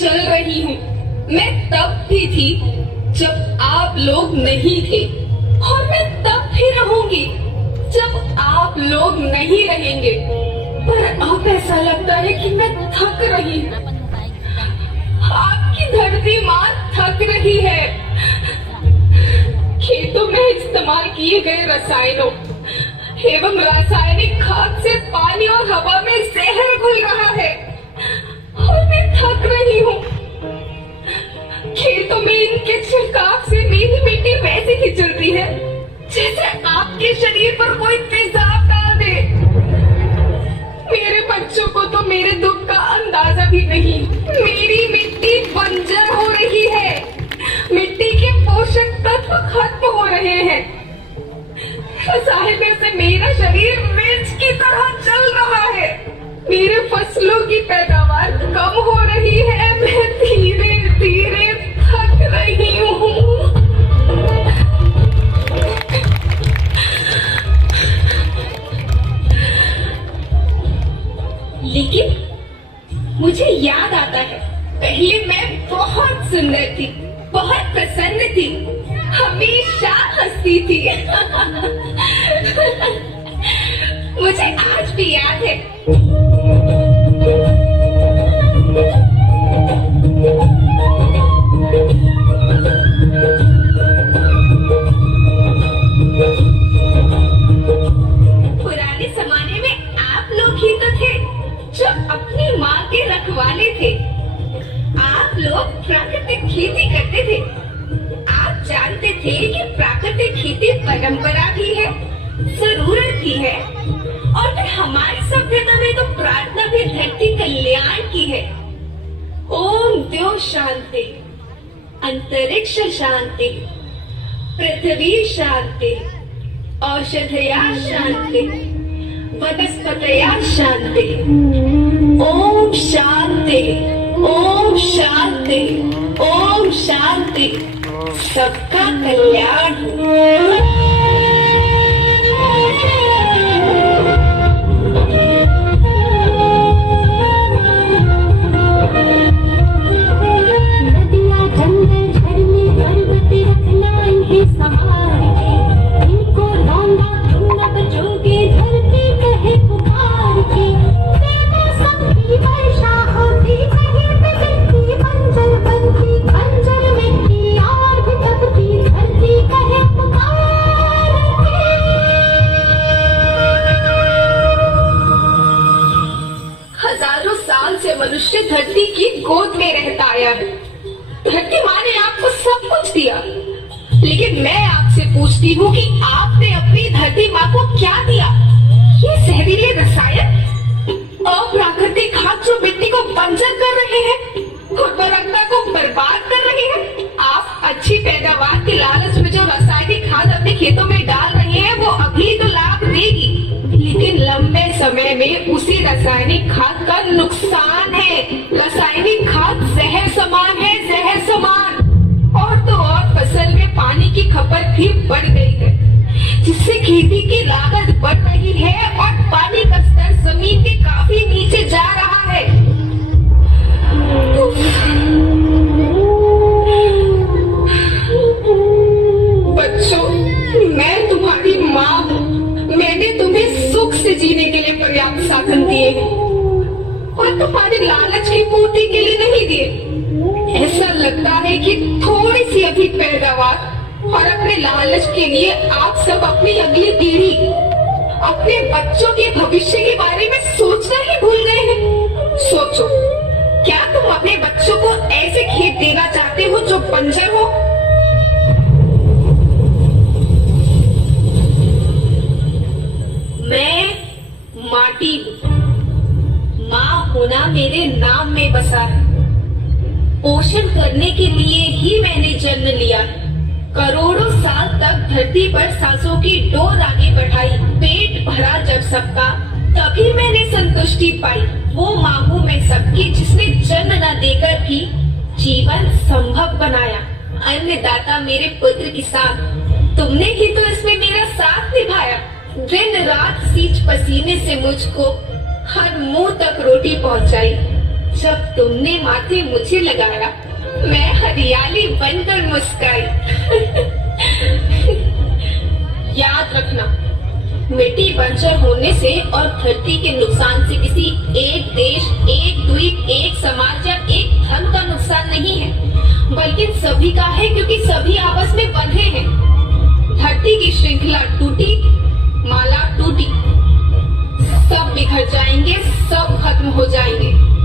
चल रही हूँ। मैं तब भी थी जब आप लोग नहीं थे, और मैं तब भी रहूंगी जब आप लोग नहीं रहेंगे। पर अब ऐसा लगता है कि मैं थक रही हूँ। आपकी धरती माँ थक रही है। खेतों में इस्तेमाल किए गए रसायनों एवं रासायनिक खाद से पानी और हवा में जहर घुल रहा है, और मैं थक रही हूँ। खेतों में इनके छिड़काव से मेरी मिट्टी वैसे ही चलती है जैसे आपके शरीर पर कोई तेजाब डाल दे। मेरे बच्चों को तो मेरे दुख का अंदाजा भी नहीं। मेरी मिट्टी बंजर हो रही है, मिट्टी के पोषक तत्व खत्म हो रहे हैं। रसायनों से मेरा शरीर मिर्च की तरह जल रहा है। मेरे फसलों की पैदावार कम हो रही है। मैं धीरे धीरे थक रही हूँ। लेकिन मुझे याद आता है, पहले मैं बहुत सुंदर थी, बहुत प्रसन्न थी, हमेशा हंसती थी। मुझे आज भी याद है। पुराने जमाने में आप लोग ही तो थे जो अपनी माँ के रखवाले थे। आप लोग प्राकृतिक खेती करते थे। आप जानते थे कि प्राकृतिक खेती परंपरा भी है, जरूरत भी है, और फिर हमारी सभ्यता में तो प्रार्थना भी धरती कल्याण की है। ओम द्यो शांति, अंतरिक्ष शांति, पृथ्वी शांति, औषधया शांति, वनस्पतया शांति। ओम शांति, ओम शांति, ओम शांति। सबका कल्याण हो। मनुष्य धरती की गोद में रहता आया है। धरती माँ ने आपको सब कुछ दिया, लेकिन मैं आपसे पूछती हूँ कि आपने अपनी धरती माँ को क्या दिया? ये जहरीले रसायन, अप्राकृतिक खाद जो मिट्टी को बंजर कर रहे हैं, उर्वरकता को बर्बाद कर रहे हैं। आप अच्छी पैदावार के लालच में जो रासायनिक खाद अपने खेतों में डाल रहे हैं, वो अभी तो लाभ देगी, लेकिन लंबे समय में उसी रासायनिक खाद का नुकसान है। रासायनिक खाद जहर समान है, जहर समान। और तो और फसल में पानी की खपत भी बढ़ गई है, जिससे खेती की लागत बढ़ रही है और पानी का स्तर जमीन के काफी नीचे जा रहा है। बच्चों, मैं तुम्हारी माँ हूँ। मैंने तुम्हें सुख से जीने के लिए पर्याप्त साधन दिए हैं, और तुम्हारे लालच की पूर्ति के लिए नहीं दिए। ऐसा लगता है कि थोड़ी सी अधिक पैदावार और अपने लालच के लिए आप सब अपनी अगली पीढ़ी, अपने बच्चों के भविष्य के बारे में सोचना ही भूल गए हैं। सोचो, क्या तुम अपने बच्चों को ऐसे खेत देना चाहते हो जो बंजर हो? मैं माटी हूँ। माँ होना मेरे नाम में बसा है। पोषण करने के लिए ही मैंने जन्म लिया। करोड़ों साल तक धरती पर सांसों की डोर आगे बढ़ाई। पेट भरा जब सबका, तभी मैंने संतुष्टि पाई। वो माँ हूँ मैं सबकी, जिसने जन्म न देकर भी जीवन संभव बनाया। अन्नदाता मेरे पुत्र किसान, तुमने ही तो इसमें मेरा साथ निभाया। दिन रात सींच पसीने से मुझको हर मुंह तक रोटी पहुंचाई। जब तुमने माथे मुझे लगाया, मैं हरियाली बनकर मुस्कुराई। याद रखना, मिट्टी बंजर होने से और धरती के नुकसान से किसी एक देश, एक द्वीप, एक समाज या एक धर्म का नुकसान नहीं है, बल्कि सभी का है, क्योंकि सभी आपस में बंधे हैं। धरती की श्रृंखला टूटी, माला टूटी, सब बिखर जाएंगे, सब खत्म हो जाएंगे।